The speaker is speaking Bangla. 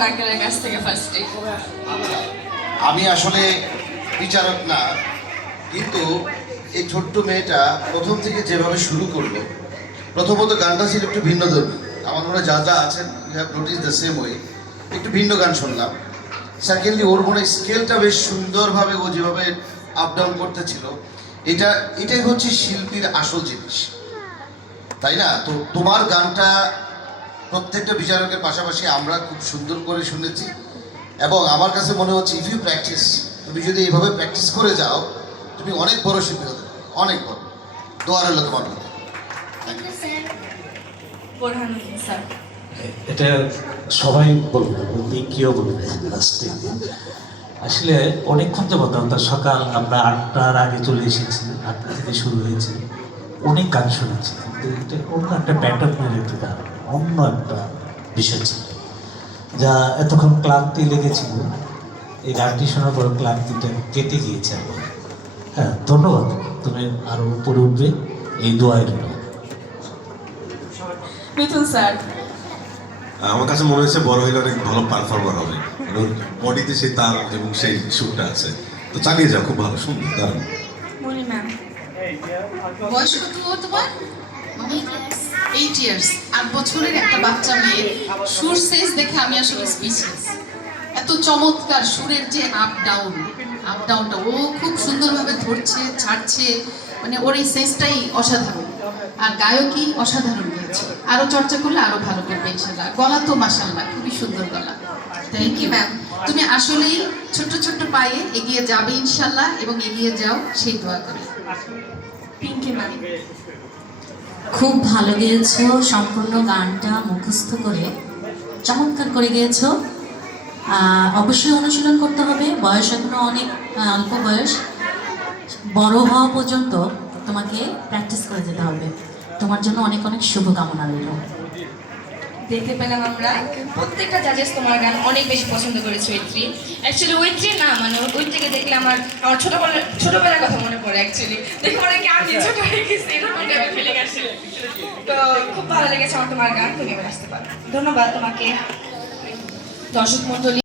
রহমান আঙ্কেলের কাছ থেকে ফার্স্টে। আমি আসলে বিচারক না, কিন্তু এই ছোট্ট মেয়েটা প্রথম থেকে যেভাবে শুরু করলো, প্রথমত গানটা ছিল একটু ভিন্ন ধর্মী। আমার মনে হয় যা যা আছেন you have notice the same way, একটু ভিন্ন গান শুনলাম। সেকেন্ডলি ওর মনে স্কেলটা বেশ সুন্দরভাবে ও যেভাবে আপ ডাউন করতেছিল, এটাই হচ্ছে শিল্পীর আসল জিনিস, তাই না? তো তোমার গানটা প্রত্যেকটা বিচারকের পাশাপাশি আমরা খুব সুন্দর করে শুনেছি, এবং আমার কাছে মনে হচ্ছে ইফ ইউ প্র্যাকটিস, তুমি যদি এইভাবে প্র্যাকটিস করে যাও, তুমি অনেক বড় শিল্পী হতে পারো, অনেক বড়। দোয়া রইল তোমার কথা। বোরহানুদ্দিন স্যার। এটা সবাই বলবে, কেউ বলবে লাস্টে। আসলে অনেকক্ষণ যাবত আমরা সকাল আমরা 8টার আগে চলে এসেছি, 8টা থেকে শুরু হয়েছে, অনেক গান শুনেছি, কিন্তু এটা অন্য একটা প্যাটার্নের একটা গান, অন্য একটা বিষয় ছিল যা এতক্ষণ ক্লান্তি লেগেছিল, এই গানটি শোনার পর ক্লান্তিটা কেটে গিয়েছে আমার। হ্যাঁ, ধন্যবাদ, তুমি আরও উপরে উঠবে, এই দোয়াই রইল। মিথুন স্যার। আমার কাছে মনে হচ্ছে বড় হইলে অনেক ভালো পারফর্মার হবে, কারণ বডিতে সেই তার এবং সেই সুরটা আছে। তো চালিয়ে যাও, খুব ভালো, সুন্দর, দারুণ। মনি ম্যাম। বয়স কত তোমার? 8 ইয়ার্স। 8 বছরের একটা বাচ্চা মেয়ে সুর সেন্স দেখে আমি আসলে স্পিচলেস। এত চমৎকার সুরের যে আপ ডাউনটা ও খুব সুন্দরভাবে ধরছে, ছাড়ছে, মানে ওর এই সেন্সটাই অসাধারণ। আর গায়কই অসাধারণ গেয়েছে, আরো চর্চা করলে আরো ভালো করবে ইনশাল্লাহ। গলা তো মাশাআল্লাহ, খুবই সুন্দর গলা। Thank you ma'am. তুমি আসলেই ছোট্ট ছোট্ট পায়ে এগিয়ে যাবে ইনশাল্লাহ, এবং এগিয়ে যাও সেই দোয়া করি। পিঙ্কি ম্যাম। খুব ভালো গেয়েছো, সম্পূর্ণ গানটা মুখস্থ করে চমৎকার করে গেয়েছো। অবশ্যই অনুশীলন করতে হবে, বয়স এখনো অনেক অল্প বয়স, বড় হওয়া পর্যন্ত তোমাকে প্র্যাকটিস করে যেতে হবে। তোমার জন্য অনেক অনেক শুভকামনা রইল। দেখতে পেলাম আমরা প্রত্যেকটা জাজেস তোমার গান অনেক বেশি পছন্দ করেছে। ওয়েট্রি অ্যাকচুয়ালি ওয়েট্রি না, মানে ওয়েট্রিকে দেখলে আমার ছোটবেলার কথা মনে পড়ে। অ্যাকচুয়ালি দেখে মনে হয় কি আমি ছোট হয়ে গেছি, এরকম একটা ফিলিং আসে। তো খুব ভালো লেগেছে আমার তোমার গান, তুমি এবার আসতে পারো। ধন্যবাদ তোমাকে। দর্শক মণ্ডলী।